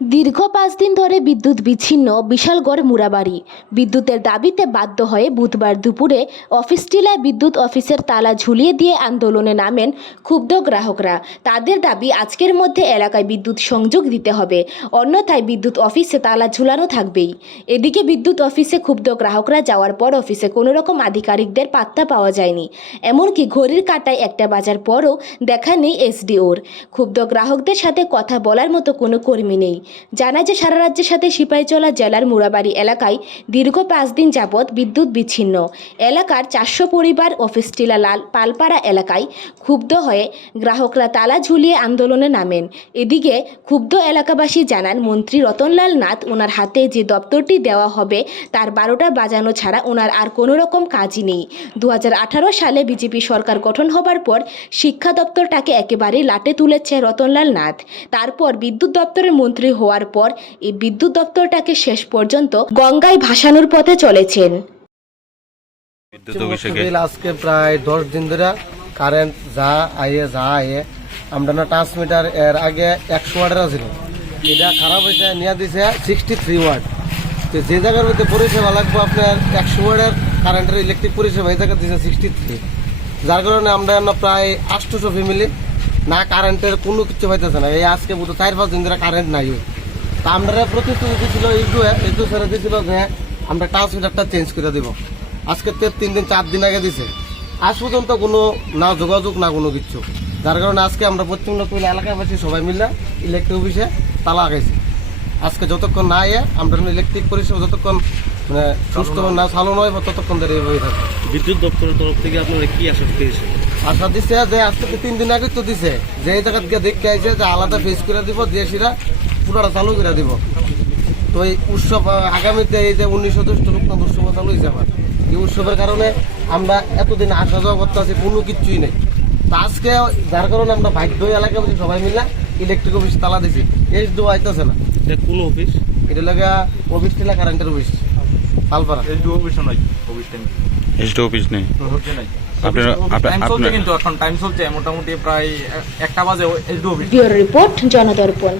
দীর্ঘ পাঁচ দিন ধরে বিদ্যুৎ বিচ্ছিন্ন, বিশালগড় মুরাবাড়ি। বিদ্যুতের দাবিতে বাধ্য হয়ে বুধবার দুপুরে অফিস টিলায় বিদ্যুৎ অফিসের তালা ঝুলিয়ে দিয়ে আন্দোলনে নামেন ক্ষুব্ধ গ্রাহকরা। তাদের দাবি, আজকের মধ্যে এলাকায় বিদ্যুৎ সংযোগ দিতে হবে। অন্যথায় বিদ্যুৎ অফিসে তালা ঝুলানো থাকবেই। এদিকে বিদ্যুৎ অফিসে ক্ষুব্ধ গ্রাহকরা যাওয়ার পর অফিসে কোনো রকম আধিকারিকদের পাত্তা পাওয়া যায়নি। এমনকি ঘড়ির কাঁটায় একটা বাজার পরও দেখা নেই এসডিওর। ক্ষুব্ধ গ্রাহকদের সাথে কথা বলার মতো কোনো কর্মী নেই। জানা যে সারা রাজ্যের সাথে সিপাহীজলা জেলার মুরাবাড়ি এলাকায় দীর্ঘ পাঁচ দিন যাবৎ বিদ্যুৎ বিচ্ছিন্ন। এলাকার চারশো পরিবার অফিস টিলা লাল পালপাড়া এলাকায় ক্ষুব্ধ হয়ে গ্রাহকরা তালা ঝুলিয়ে আন্দোলনে নামেন। এদিকে ক্ষুব্ধ এলাকাবাসী জানান, মন্ত্রী রতনলাল নাথ ওনার হাতে যে দপ্তরটি দেওয়া হবে তার বারোটা বাজানো ছাড়া ওনার আর কোনো রকম কাজই নেই। দু হাজার আঠারো সালে বিজেপি সরকার গঠন হবার পর শিক্ষা দপ্তরটাকে একেবারেই লাটে তুলেছে রতনলাল নাথ। তারপর বিদ্যুৎ দপ্তরের মন্ত্রী হওয়ার পর এই বিদ্যুৎ দপ্তরটাকে শেষ পর্যন্ত গঙ্গায় ভাসানোর পথে চলেছেন। আজকে প্রায় দশ দিন ধরে কারেন্ট যা আইয়ে যা আইয়ে আমরা না ট্রান্সমিটার এর আগে একশো ওয়ার্ডের ছিল। এটা খারাপ হয়েছে নিয়ে দিছে সিক্সটি থ্রি ওয়ার্ড তো যে জায়গার মধ্যে পরিষেবা লাগবে আপনার একশো ওয়ার্ডের কারেন্টের ইলেকট্রিক পরিষেবা এই জায়গা দিছে সিক্সটি থ্রি যার কারণে আমরা না প্রায় আটশোশো ফ্যামিলি না কারেন্টের কোনো কিছু হইতেছে না। এই আজকে বুধ চার পাঁচ দিন ধরে কারেন্ট নাই। তা আমরা প্রতিশ্রুতি দিছিল একটু একটু ছেড়ে দিছিল যে আমরা ট্রান্সমিটারটা চেঞ্জ করে দিব। আজকে তে তিন দিন চার দিন আগে দিছে। আজ পর্যন্ত কোনো না যোগাযোগ না কোনো কিছু। যার কারণে আজকে আমরা পশ্চিমবঙ্গ কইলে এলাকাবাসী সবাই মিলে ইলেকট্রিক অফিসে তালা লাগাইছি। আজকে যতক্ষণ না এ আমরা ইলেকট্রিক পরিষেবা যতক্ষণ মানে সুস্থ না চালু নয় ততক্ষণ ধরে এইভাবেই থাকে বিদ্যুৎ দপ্তরের তরফ থেকে আপনারা কি আশা পেয়েছেন আশা দিছে যে আজকে তো তিন দিন আগে তো দিছে। যে এই জায়গা থেকে দেখতে আইছে যে আলাদা ফেস করে দিব দিয়ে সেটা পুরোটা চালু করে দিব। তো এই উৎসব আগামীতে এই যে উনিশশো দুষ্ট লোকনাথ উৎসব চালু হয়েছে আবার। এই উৎসবের কারণে আমরা এতদিন আসা যাওয়া করতে আছি কোনো কিছুই নেই। তা আজকে যার কারণে আমরা বাধ্য হয়ে এলাকাবাসী সবাই মিলে ইলেকট্রিক অফিস তালা দিছি। এই দেওয়া আইতেছে না? এটা কোন অফিস এটা লাগে অফিস টিলা কারেন্টের অফিস পালপাড়া। নাই অফিস অফিস নেই। নাই। আপনার আপনার- টাইম চলছে আপনার কিন্তু এখন টাইম চলছে মোটামুটি প্রায় একটা বাজে HDO office bureau report Janadarpan.